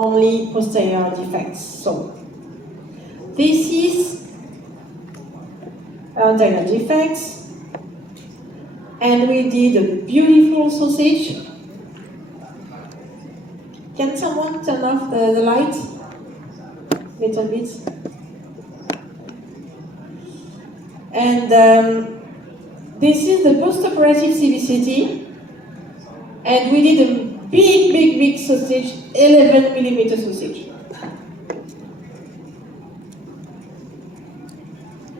only posterior defects. So this is anterior defects, and we did a beautiful sausage. Can someone turn off the light? Little bit. And this is the post-operative CBCT, and we did a big sausage, 11mm sausage.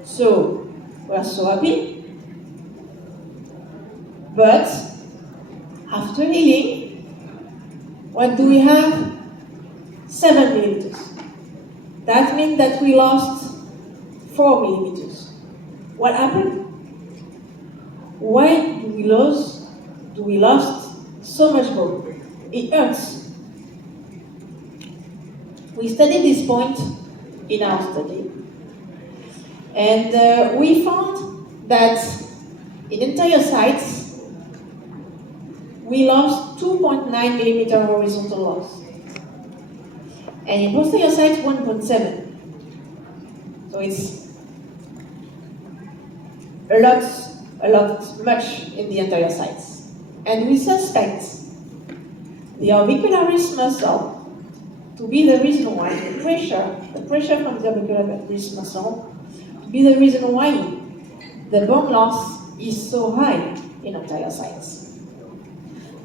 So we're so happy, but after healing, what do we have? 7mm. That means that we lost 4mm. What happened? Why do we lose so much bone? It hurts. We studied this point in our study, and we found that in anterior sites we lost 2.9mm horizontal loss, and in posterior sites 1.7. So it's much in the anterior sides. And we suspect the orbicularis muscle to be the reason why the pressure from the orbicularis muscle, to be the reason why the bone loss is so high in anterior sides.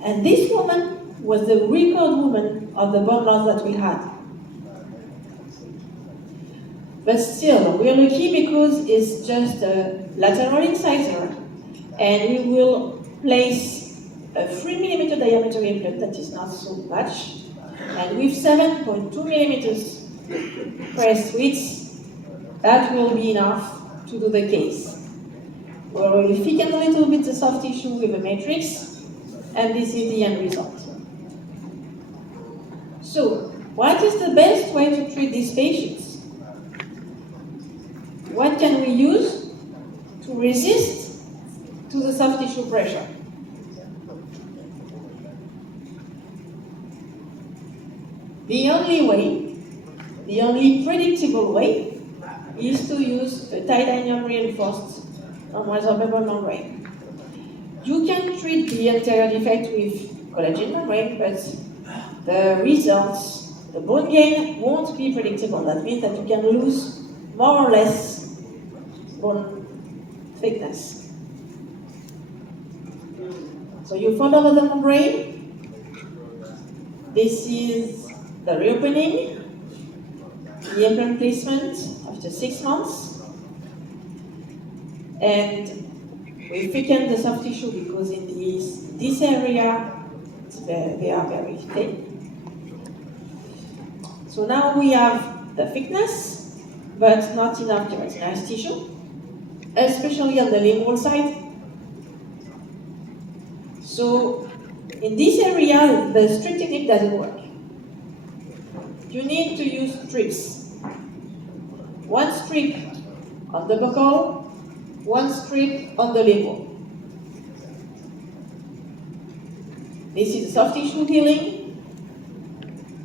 And this woman was the record woman of the bone loss that we had. But still, we are lucky because it's just a lateral incisor, and we will place a 3mm diameter implant that is not so much, and with 7.2mm pressed width, that will be enough to do the case. We already thickened a little bit the soft tissue with a matrix, and this is the end result. So, what is the best way to treat these patients? What can we use to resist to the soft tissue pressure? The only predictable way is to use a titanium reinforced non-resorbable membrane. You can treat the anterior defect with collagen membrane, but the results, the bone gain won't be predictable. That means that you can lose more or less bone thickness. So you fold over the membrane. This is the reopening, the implant placement after 6 months, and we thicken the soft tissue because in this area they are very thin. So now we have the thickness, but not enough keratinized tissue, especially on the limbal side. So in this area, the strip technique doesn't work. You need to use strips. One strip on the buccal, one strip on the limbal. This is soft tissue healing.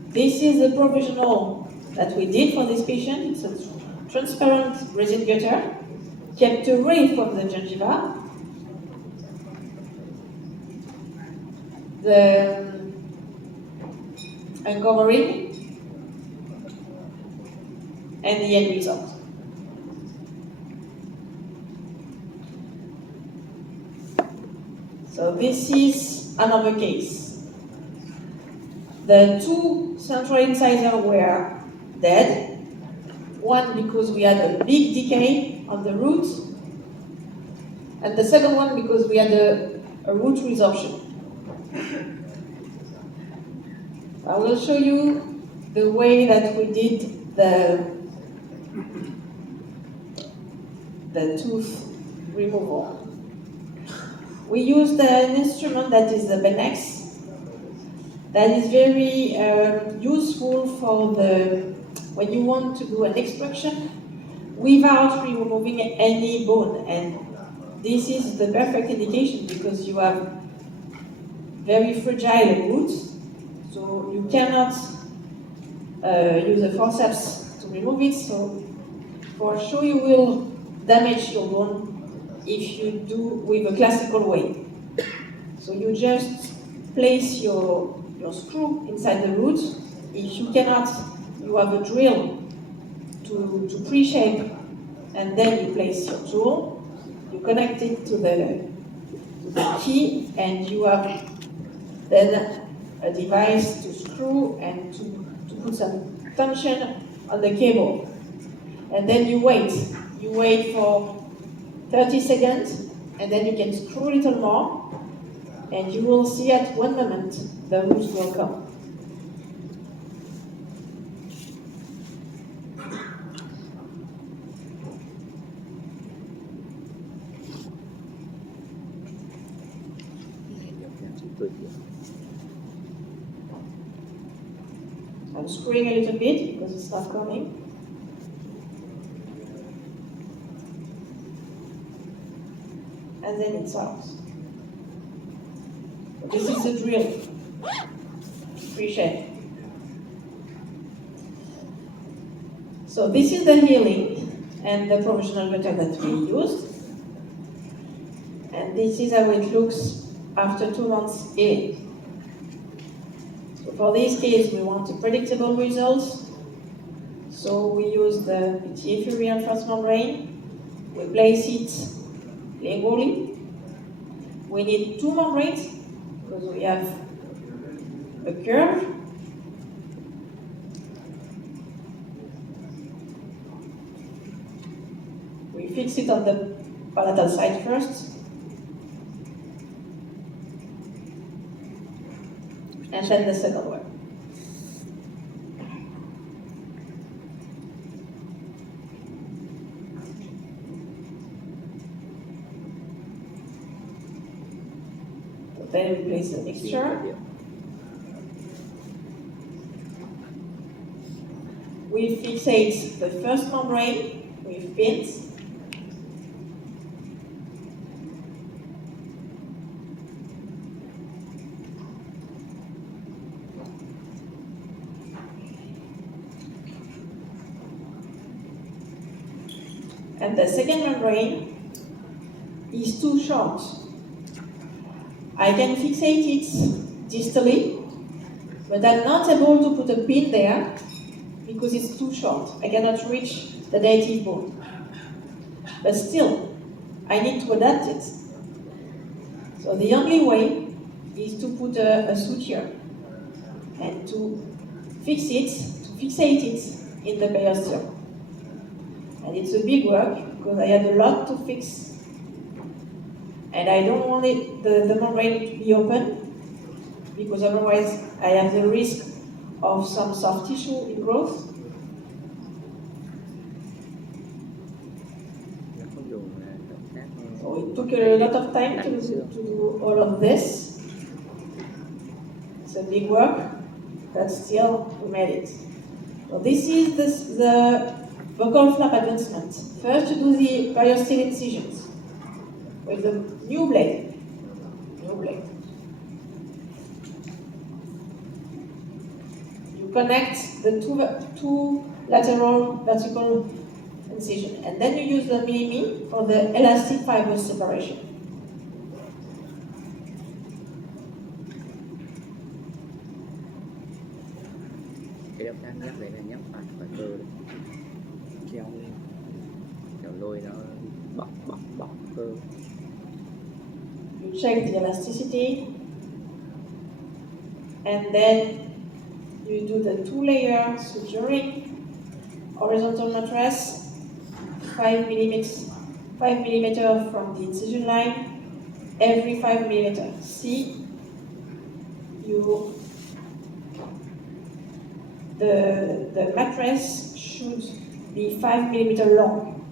This is the provisional that we did for this patient. It's a transparent resin gutter, kept away from the gingiva. The uncovering, and the end result. So this is another case. The two central incisors were dead. One because we had a big decay on the root, and the second one because we had a root resorption. I will show you the way that we did the tooth removal. We used an instrument that is the Benex, that is very useful for when you want to do an extraction without removing any bone. And this is the perfect indication because you have very fragile roots, so you cannot use a forceps to remove it. So for sure you will damage your bone if you do with a classical way. So you just place your screw inside the root. If you cannot, you have a drill to pre-shape, and then you place your tool, you connect it to the key, and you have then a device to screw and to put some tension on the cable. And then you wait. You wait for 30 seconds, and then you can screw a little more, and you will see at one moment the root will come. I'm screwing a little bit because it's not coming. And then it's out. This is the drill. Pre-shape. So this is the healing and the professional method that we used. And this is how it looks after 2 months healing. So for this case, we want a predictable result. So we use the PTA reinforcement membrane. We place it legally. We need 2 membranes because we have a curve. We fix it on the palatal side first. And then the second one. So then we place the mixture. We fixate the first membrane with pins. And the second membrane is too short. I can fixate it distally, but I'm not able to put a pin there because it's too short. I cannot reach the native bone. But still, I need to adapt it. So the only way is to put a suture and to fixate it in the periosteum. And it's a big work because I have a lot to fix. And I don't want the membrane to be open because otherwise I have the risk of some soft tissue ingrowth. So it took a lot of time to do all of this. It's a big work, but still we made it. So this is the vocal flap advancement. First to do the periosteal incisions with the new blade. You connect the two lateral vertical incision, and then you use the mini for the elastic fiber separation. Cái động tác nhắc đấy là nhắc phải cơ đấy. Kéo lên, kéo lôi nó bọc cơ. You check the elasticity, and then you do the 2-layer suturing, horizontal mattress, 5 millimeter from the incision line, every 5 millimeter. See, the mattress should be 5 millimeter long,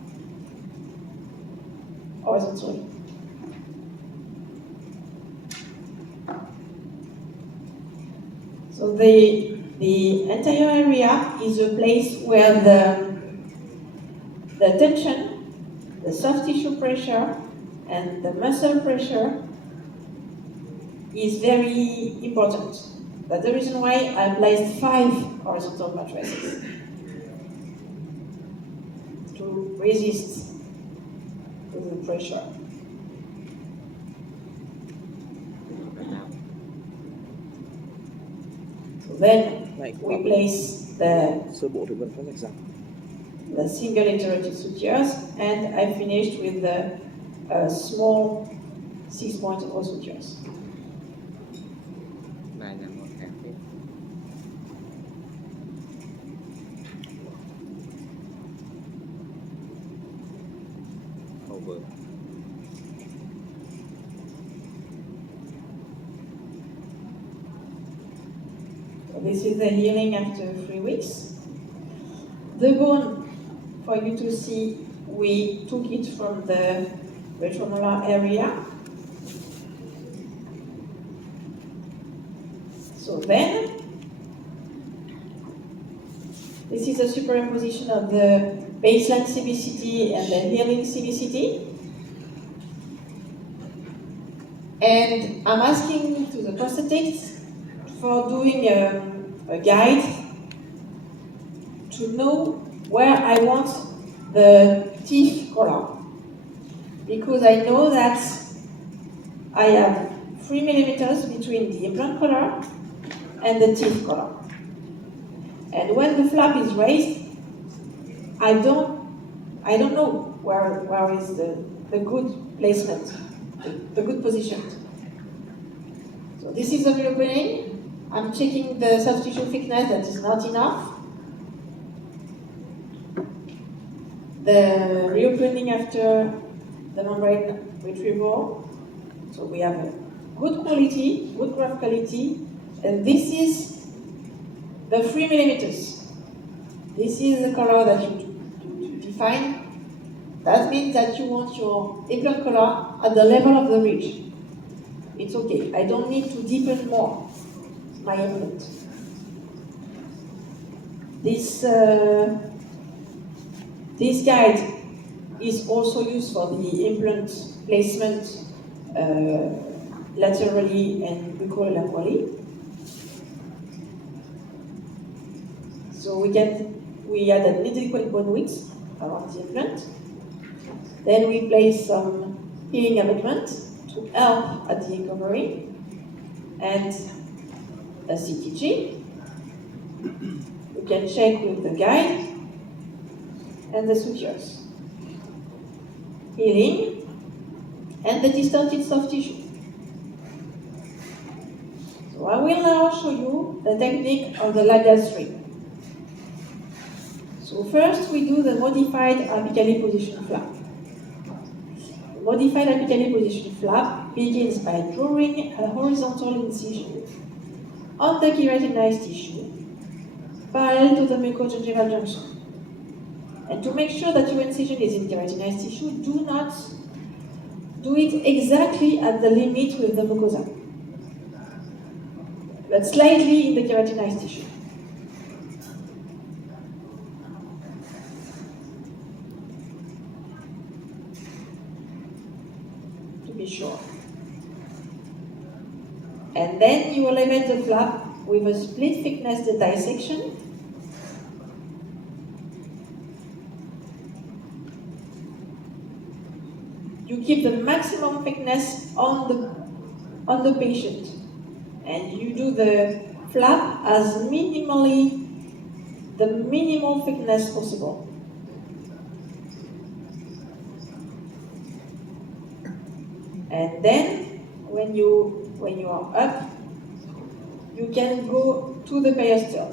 horizontally. So the entire area is a place where the tension, the soft tissue pressure, and the muscle pressure is very important. That's the reason why I placed 5 horizontal mattresses to resist to the pressure. So then we place sơ bộ thử vân phát rạch răng. the single interrupted sutures, and I finished with the small 6-point sutures. Này là một hàng tiếp. Over. So this is the healing after 3 weeks. The bone, for you to see, we took it from the retromolar area. So then, this is a superimposition of the baseline CBCT and the healing CBCT. And I'm asking to the prosthetics for doing a guide to know where I want the teeth color. Because I know that I have 3 millimeters between the implant color and the teeth color. And when the flap is raised, I don't know where is the good placement, the good position. So this is a reopening. I'm checking the soft tissue thickness, that is not enough. The reopening after the membrane retrieval. So we have a good quality, good graft quality, and this is the 3 millimeters. This is the color that you define. That means that you want your implant color at the level of the ridge. It's okay. I don't need to deepen more my implant. This guide is also used for the implant placement laterally and bucco-laterally. So we add an inadequate bone width around the implant. Then we place some healing abutment to help at the recovery, and a CTG. We can check with the guide and the sutures. Healing and the distorted soft tissue. So I will now show you the technique of the labial strip. So first we do the modified apically position flap. The modified apically position flap begins by drawing a horizontal incision on the keratinized tissue parallel to the mucogingival junction. And to make sure that your incision is in keratinized tissue, do not do it exactly at the limit with the mucosa, but slightly in the keratinized tissue. To be sure. And then you elevate the flap with a split thickness dissection. You keep the maximum thickness on the patient, and you do the flap as minimally the minimal thickness possible. And then when you are up, you can go to the periosteum.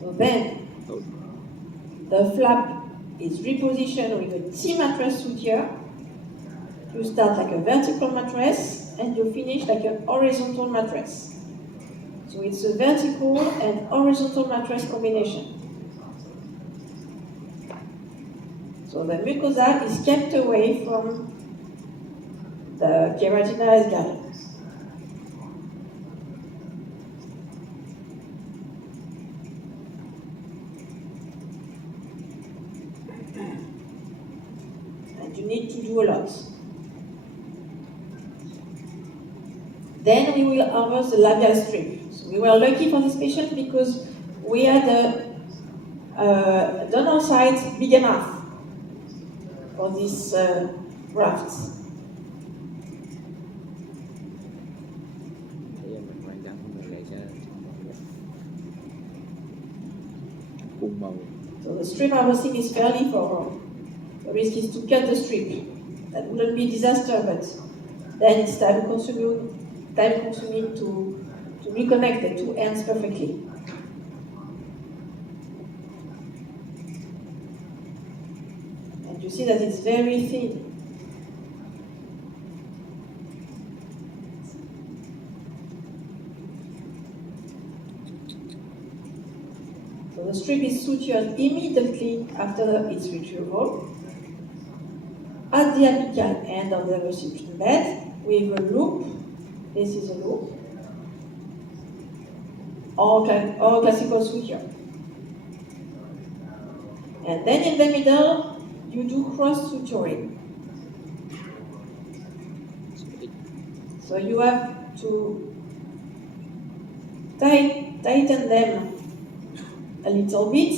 So then, the flap is repositioned with a T-mattress suture. You start like a vertical mattress, and you finish like a horizontal mattress. So it's a vertical and horizontal mattress combination. So the mucosa is kept away from the keratinized garden. need to do a lot. Then we will harvest the labial strip. So we were lucky for this patient because we had a donor site big enough for this graft. Bây giờ mình quay gắn mình lại cho cùng màu. So the strip harvesting is fairly thorough. The risk is to cut the strip. That wouldn't be a disaster, but then it's time consuming to reconnect the two ends perfectly. And you see that it's very thin. So the strip is sutured immediately after its retrieval at the apical end of the reception bed with a loop. This is a loop, or classical suture. And then in the middle, you do cross suturing. So you have to tighten them a little bit,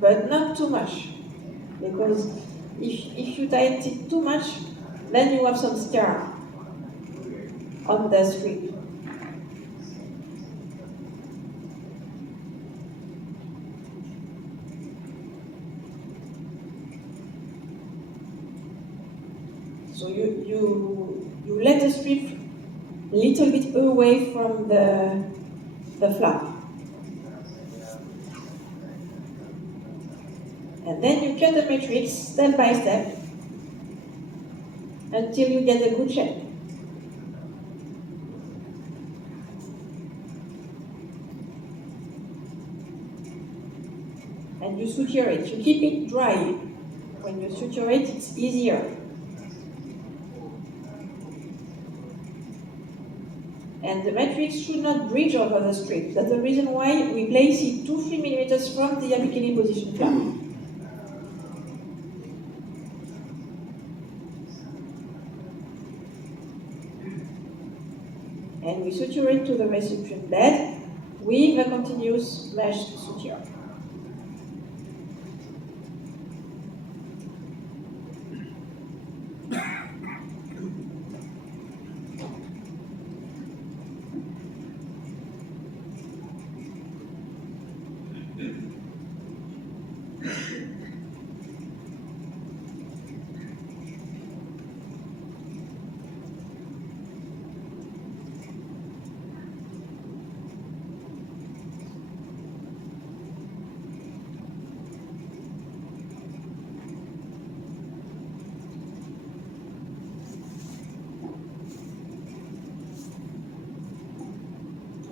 but not too much, because if you tighten it too much, then you have some scar on the strip. So you let the strip a little bit away from the flap. And then you cut the matrix step by step until you get a good shape. And you suture it. You keep it dry. When you suture it, it's easier. And the matrix should not bridge over the strip. That's the reason why we place it 2-3 millimeters from the apically positioned flap. And we suture it to the reception bed with a continuous mesh suture.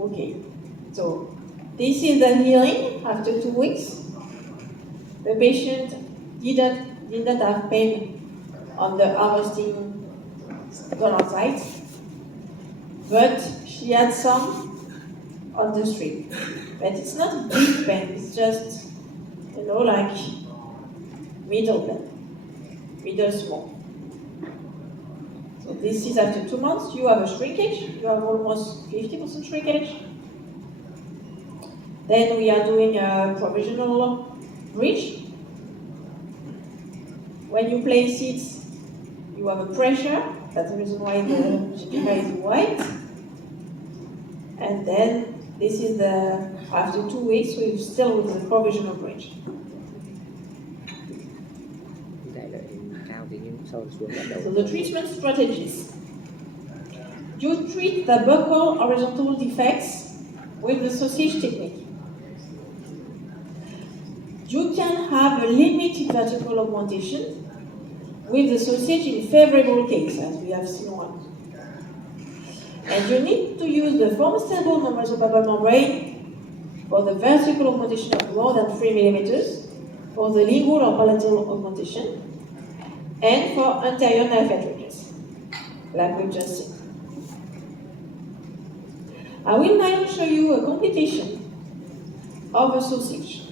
Okay, so this is the healing after 2 weeks. The patient did not have pain on the harvesting donor site, but she had some on the strip. But it's not big pain, it's just, like middle pain, middle small. So this is after 2 months. You have a shrinkage. You have almost 50% shrinkage. Then we are doing a provisional bridge. When you place it, you have a pressure. That's the reason why the GBR is white. And then this is after 2 weeks, we're still with the provisional bridge. So the treatment strategies. You treat the buccal horizontal defects with the sausage technique. You can have a limited vertical augmentation with the sausage in favorable case, as we have seen one. And you need to use the form stable non-mesopapal membrane for the vertical augmentation of more than 3 millimeters, for the lingual or palatal augmentation, and for anterior nerve cartridges, like we just seen. I will now show you a complication of a sausage.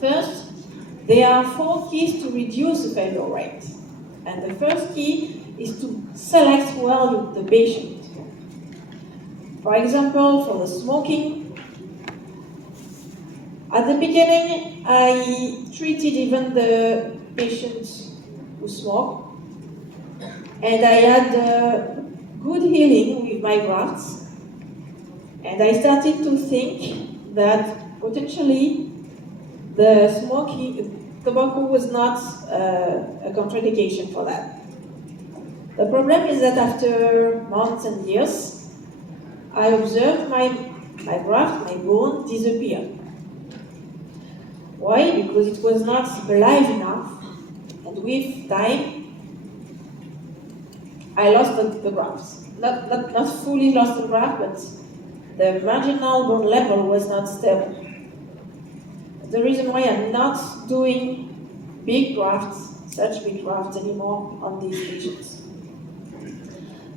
First, There are 4 keys to reduce the failure rate. And the first key is to select well the patient. For example, for the smoking, at the beginning, I treated even the patients who smoke, and I had good healing with my grafts. And I started to think that potentially the smoking, tobacco was not a contraindication for that. The problem is that after months and years, I observed my graft, my bone disappear. Why? Because it was not alive enough, and with time, I lost the grafts. Not fully lost the graft, but the marginal bone level was not stable. The reason why I'm not doing big grafts, such big grafts anymore on these patients.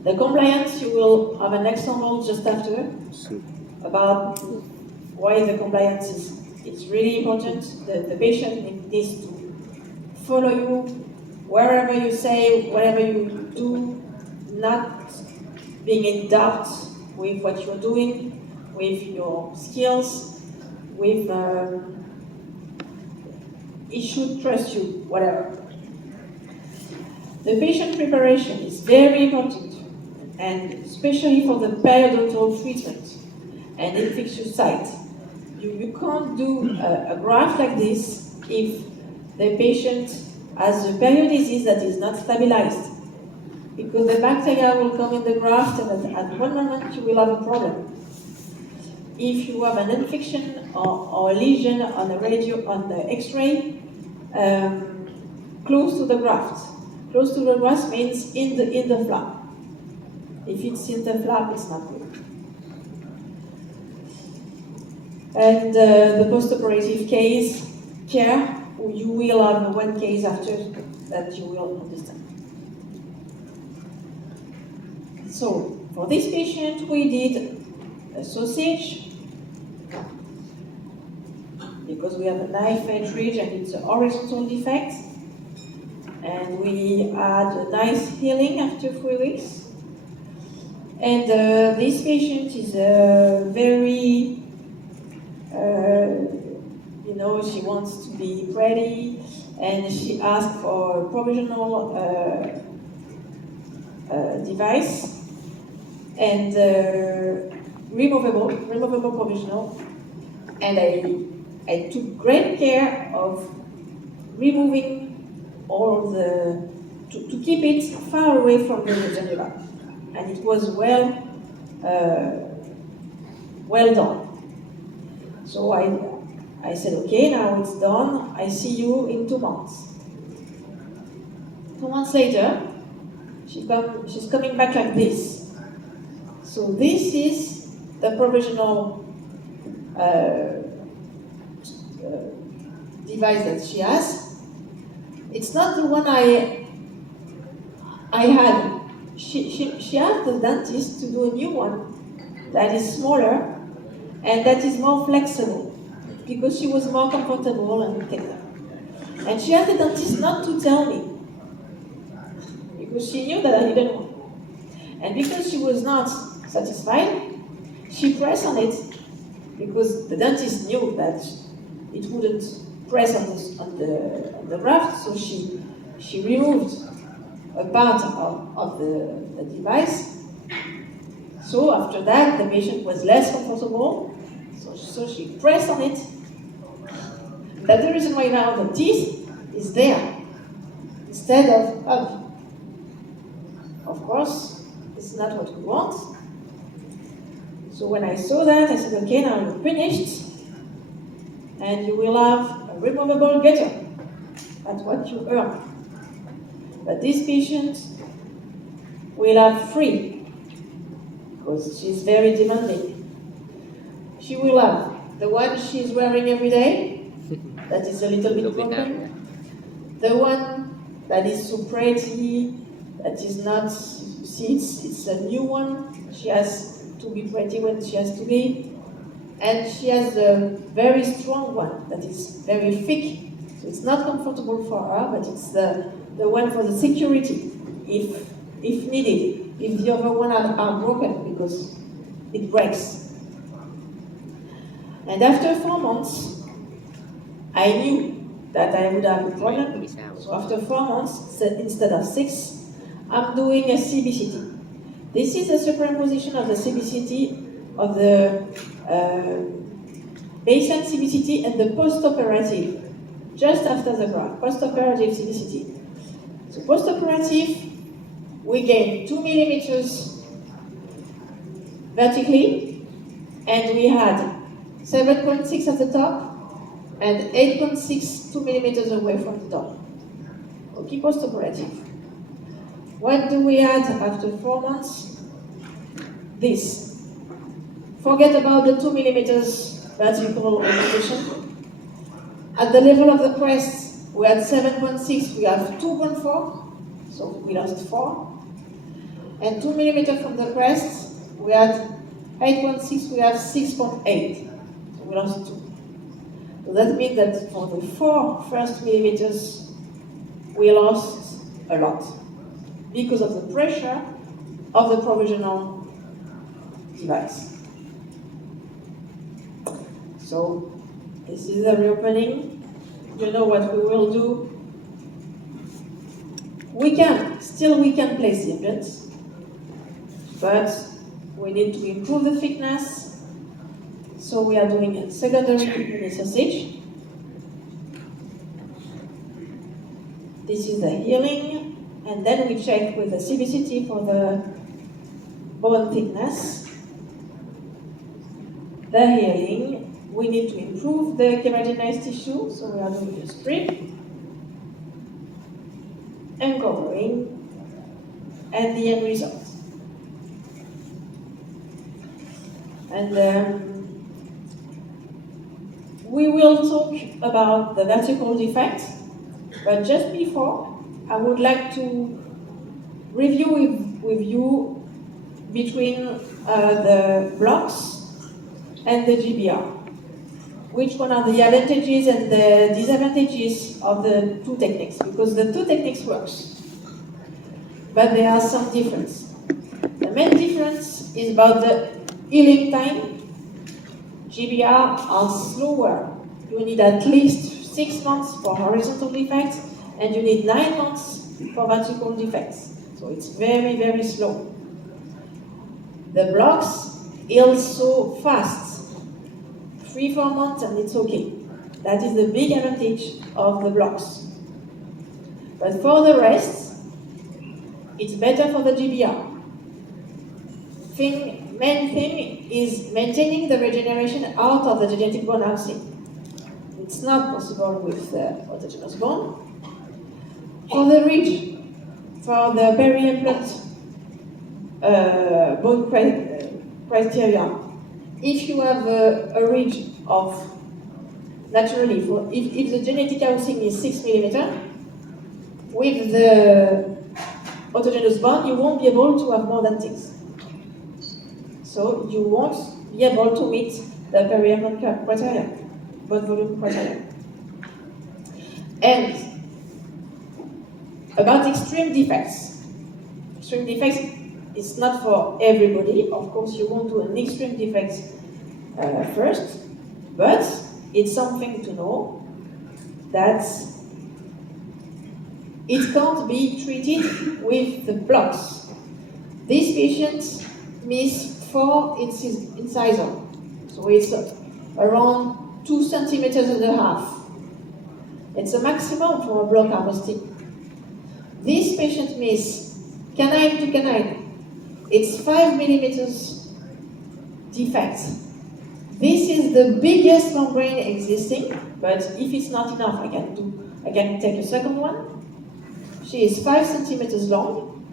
The compliance, you will have an example just after about why the compliance is really important. The patient needs to follow you wherever you say, whatever you do, not being in doubt with what you're doing, with your skills, with he should trust you, whatever. The patient preparation is very important, and especially for the periodontal treatment and infectious site. You can't do a graft like this if the patient has a period disease that is not stabilized, because the bacteria will come in the graft, and at one moment you will have a problem. If you have an infection or a lesion on the radio, on the X-ray, close to the graft. Close to the graft means in the flap. If it's in the flap, it's not good. And the post-operative care, you will have one case after that you will understand. So, for this patient, we did a sausage, because we have a knife edge ridge and it's a horizontal defect. And we had a nice healing after 3 weeks. And this patient is very, she wants to be pretty, and she asked for a provisional device, and removable provisional. And I took great care of removing all to keep it far away from the cannula. And it was well done. So I said, okay, now it's done. I see you in 2 months. 2 months later, she's coming back like this. So this is the provisional device that she has. It's not the one I had. She asked the dentist to do a new one that is smaller and that is more flexible, because she was more comfortable and things like that. And she asked the dentist not to tell me, because she knew that I didn't want. And because she was not satisfied, she pressed on it, because the dentist knew that it wouldn't press on the graft, so she removed a part of the device. So after that, the patient was less comfortable, so she pressed on it. That's the reason why now the teeth is there instead of up. Of course, it's not what we want. So when I saw that, I said, okay, now you're finished, and you will have a removable gutter. That's what you earn. But this patient will have 3, because she's very demanding. She will have the one she's wearing every day, that is a little bit broken. The one that is so pretty, that is not, you see, it's a new one. She has to be pretty when she has to be. And she has a very strong one that is very thick, So it's not comfortable for her, but it's the one for the security, if needed, if the other one are broken, because it breaks. And after 4 months, I knew that I would have a problem. So after 4 months, instead of 6, I'm doing a CBCT. This is a superimposition of the CBCT, of the baseline CBCT and the post-operative, just after the graft, post-operative CBCT. So post-operative, we gain 2 millimeters vertically, and we had 7.6 at the top, and 8.6 2 millimeters away from the top. Okay, post-operative. What do we add after 4 months? This. Forget about the 2 millimeters vertical orientation. At the level of the crest, we had 7.6, we have 2.4, so we lost 4. And 2 millimeters from the crest, we had 8.6, we have 6.8, so we lost 2. So that means that for the 4 first millimeters, we lost a lot because of the pressure of the provisional device. So this is the reopening. You know what we will do. We can place the implants, but we need to improve the thickness. So we are doing a secondary mini sausage. This is the healing, and then we check with the CBCT for the bone thickness. The healing, we need to improve the keratinized tissue, so we are doing a strip, uncovering, and the end result. And we will talk about the vertical defect, but just before, I would like to review with you between the blocks and the GBR. Which one are the advantages and the disadvantages of the two techniques? Because the two techniques works, but there are some differences. The main difference is about the healing time. GBR are slower. You need at least 6 months for horizontal defects, and you need 9 months for vertical defects. So it's very, very slow. The blocks heal so fast. 3-4 months and it's okay. That is the big advantage of the blocks. But for the rest, it's better for the GBR. Main thing is maintaining the regeneration out of the genetic bone housing. It's not possible with the autogenous bone. For the ridge, for the peri-implant bone criteria, if you have a ridge of, naturally, if the genetic housing is 6 millimeters, with the autogenous bone, you won't be able to have more than 6. So you won't be able to meet the peri-implant criteria, bone volume criteria. And about extreme defects. Extreme defects is not for everybody. Of course, you won't do an extreme defect first, but it's something to know that it can't be treated with the blocks. These patients miss 4 incisors, so it's around 2 centimeters and a half. It's a maximum for a block harvesting. These patients miss canine to canine. It's 5 millimeters defect. This is the biggest membrane existing, but if it's not enough, I can take a second one. She is 5 centimeters long.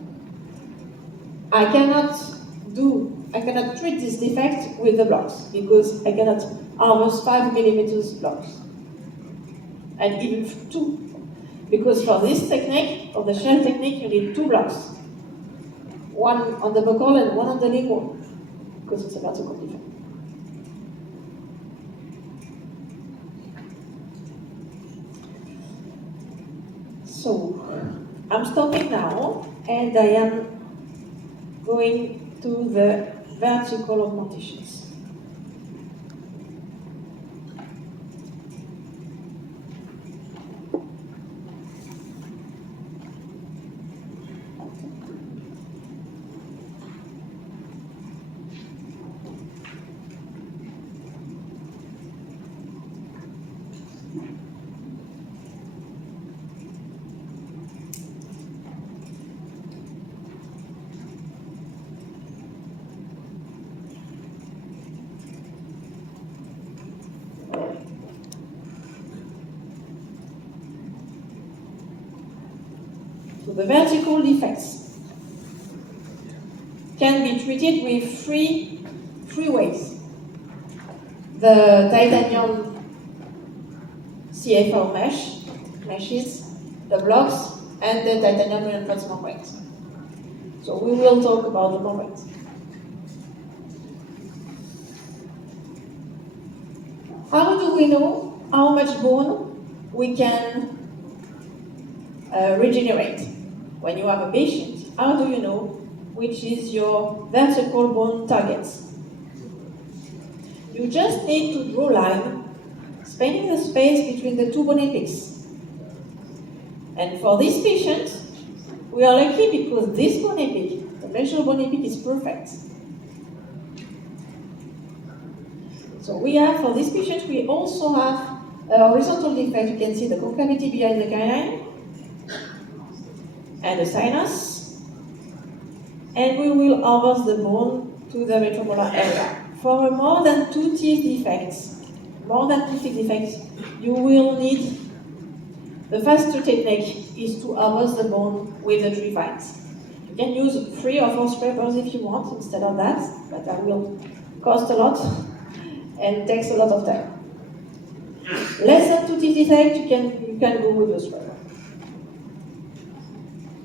I cannot treat this defect with the blocks because I cannot harvest 5 millimeters blocks. And even 2. Because for this technique, for the shell technique, you need 2 blocks. One on the buccal and one on the lingual, because it's a vertical defect. So, I'm stopping now, and I am going to the vertical augmentations. So the vertical defects can be treated with three ways. The titanium CFO meshes, the blocks, and the titanium reinforced membranes. So we will talk about the membranes. How do we know how much bone we can regenerate? When you have a patient, how do you know which is your vertical bone target? You just need to draw a line, spanning the space between the two bone apex. And for this patient, we are lucky because this bone apex, the measured bone apex, is perfect. So we have, for this patient, we also have a horizontal defect. You can see the concavity behind the canine and the sinus. And we will avance the bone to the retromolar area. For more than 2 teeth defects, you will need, the faster technique is to avance the bone with the 3 vines. You can use 3 or 4 scrapers if you want instead of that, but that will cost a lot and takes a lot of time. Less than 2 teeth defect, you can go with a scraper.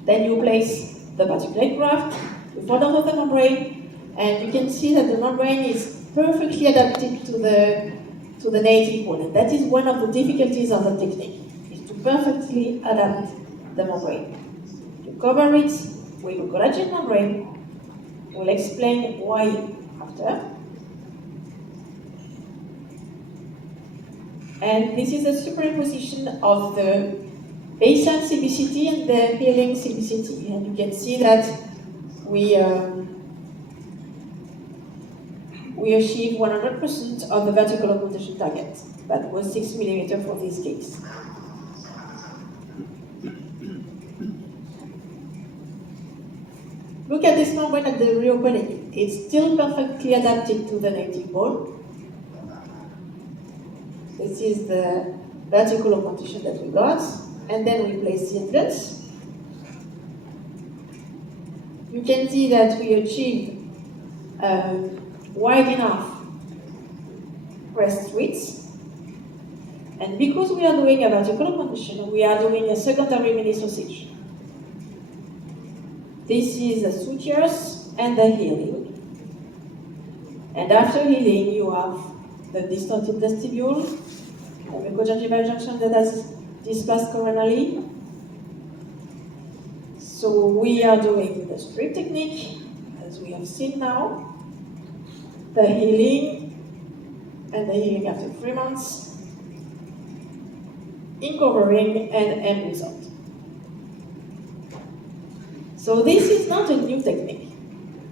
Then you place the particulate graft in front of the membrane, and you can see that the membrane is perfectly adapted to the native bone. And that is one of the difficulties of the technique, is to perfectly adapt the membrane. You cover it with a collagen membrane. We'll explain why after. And this is a superimposition of the baseline CBCT and the healing CBCT. And you can see that we achieve 100% of the vertical augmentation target. That was 6 millimeters for this case. Look at this membrane at the reopening. It's still perfectly adapted to the native bone. This is the vertical augmentation that we got. And then we place the implants. You can see that we achieved wide enough breast width. And because we are doing a vertical augmentation, we are doing a secondary mini sausage. This is the sutures and the healing. And after healing, you have the distorted vestibule, the mucogingival junction that has displaced coronally. So we are doing the strip technique, as we have seen now, the healing, and the healing after 3 months, in covering and end result. So this is not a new technique.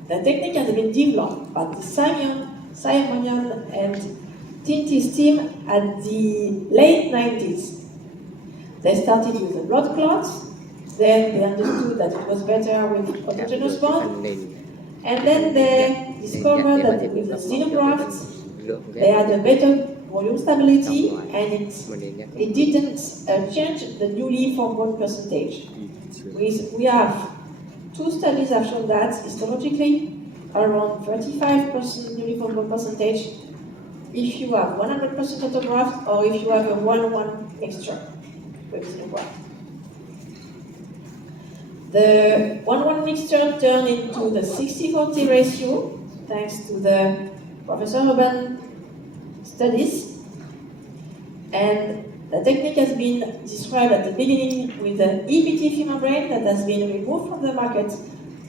The technique has been developed by the Simonian and Tintis team at the late 90s. They started with the blood clots, then they understood that it was better with autogenous bond, and then they discovered that with the xenografts, they had a better volume stability, and it didn't change the newly formed bone percentage. We have 2 studies have shown that histologically, around 35% newly formed bone percentage if you have 100% autograft or if you have a 1-1 mixture with xenograft. The 1-1 mixture turned into the 60-40 ratio thanks to the Professor Urban studies. And The technique has been described at the beginning with the EPTFE membrane that has been removed from the market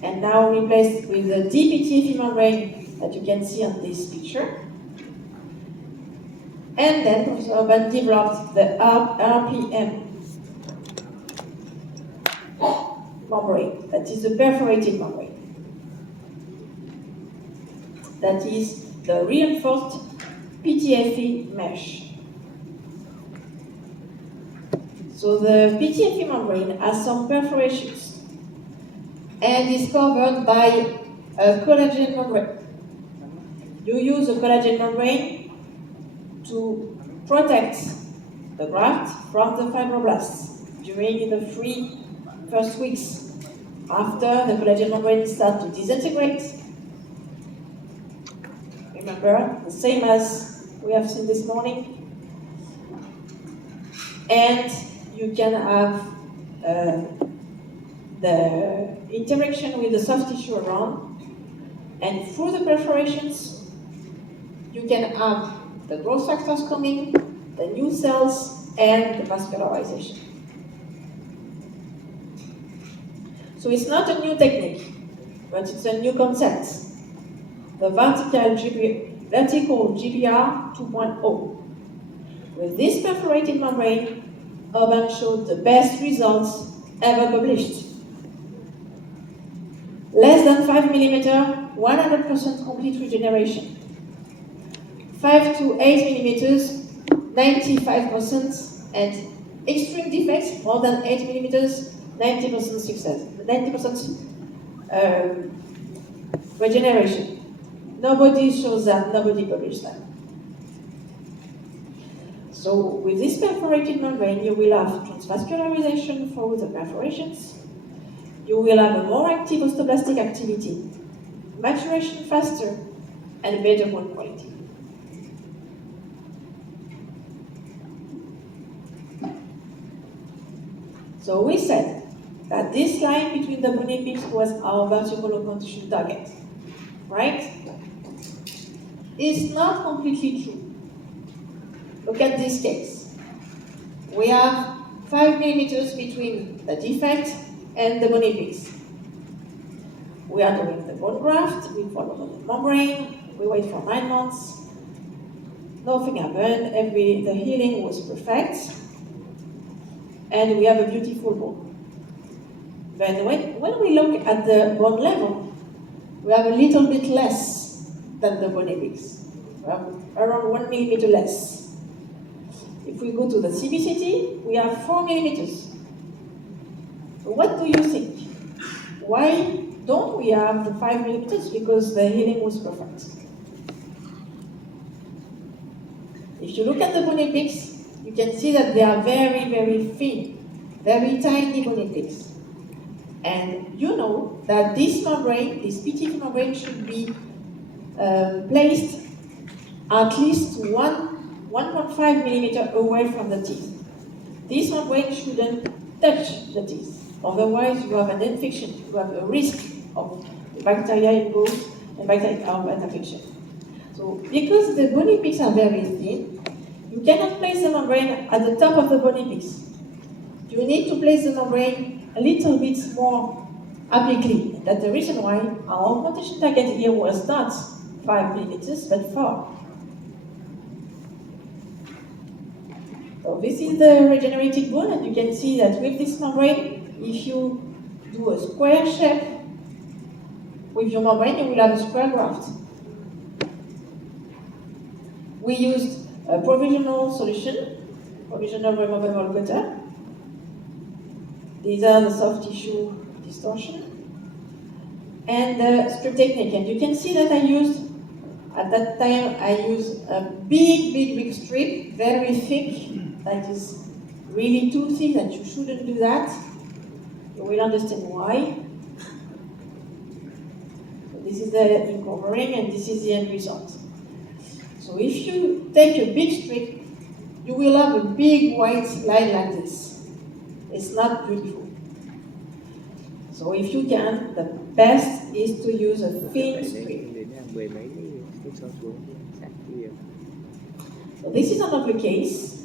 and now replaced with the DPTFE membrane that you can see on this picture. And then Professor Urban developed the RPM membrane, that is the perforated membrane. That is the reinforced PTFE mesh. So the PTFE membrane has some perforations and is covered by a collagen membrane. You use a collagen membrane to protect the graft from the fibroblasts during the first weeks. After the collagen membrane starts to disintegrate, remember, the same as we have seen this morning, and you can have the interaction with the soft tissue around, and through the perforations, you can have the growth factors coming, the new cells, and the vascularization. So it's not a new technique, but it's a new concept. The vertical GBR 2.0. With this perforated membrane, Urban showed the best results ever published. Less than 5 millimeter, 100% complete regeneration. 5 to 8 millimeters, 95%, and extreme defects, more than 8 millimeters, 90% success, 90% regeneration. Nobody shows that, nobody published that. So with this perforated membrane, you will have transvascularization through the perforations. You will have a more active osteoblastic activity, maturation faster, and better bone quality. So we said that this line between the bone apex was our vertical augmentation target, right? It's not completely true. Look at this case. We have 5 millimeters between the defect and the bone apex. We are doing the bone graft, we follow the membrane, we wait for 9 months. Nothing happened, the healing was perfect, and we have a beautiful bone. But when we look at the bone level, we have a little bit less than the bone apex. We have around 1 millimeter less. If we go to the CBCT, we have 4 millimeters. So what do you think? Why don't we have the 5 millimeters? Because the healing was perfect. If you look at the bone apex, you can see that they are very, very thin, very tiny bone apex. And you know that this membrane, this PTFE membrane, should be placed at least 1.5 millimeter away from the teeth. This membrane shouldn't touch the teeth. Otherwise, you have an infection. You have a risk of bacteria involved and bacterial infection. So, because the bone apex are very thin, you cannot place the membrane at the top of the bone apex. You need to place the membrane a little bit more obliquely. That's the reason why our augmentation target here was not 5 millimeters, but 4. So this is the regenerated bone, and you can see that with this membrane, if you do a square shape with your membrane, you will have a square graft. We used a provisional solution, provisional removable gutter. These are the soft tissue distortion. And the strip technique. And you can see that at that time, I used a big strip, very thick. That is really too thick, that you shouldn't do that. You will understand why. So this is the uncovering, and this is the end result. So if you take a big strip, you will have a big white line like this. It's not beautiful. So if you can, the best is to use a thin strip. So this is another case.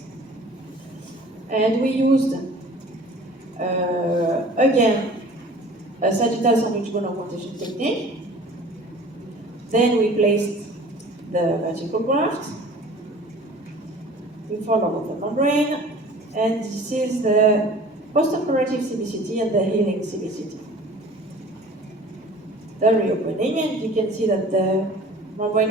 And we used, again, a sagittal sandwich bone augmentation technique. Then we placed the vertical graft. We followed the membrane, and this is the post-operative CBCT and the healing CBCT. The reopening, and you can see that the membrane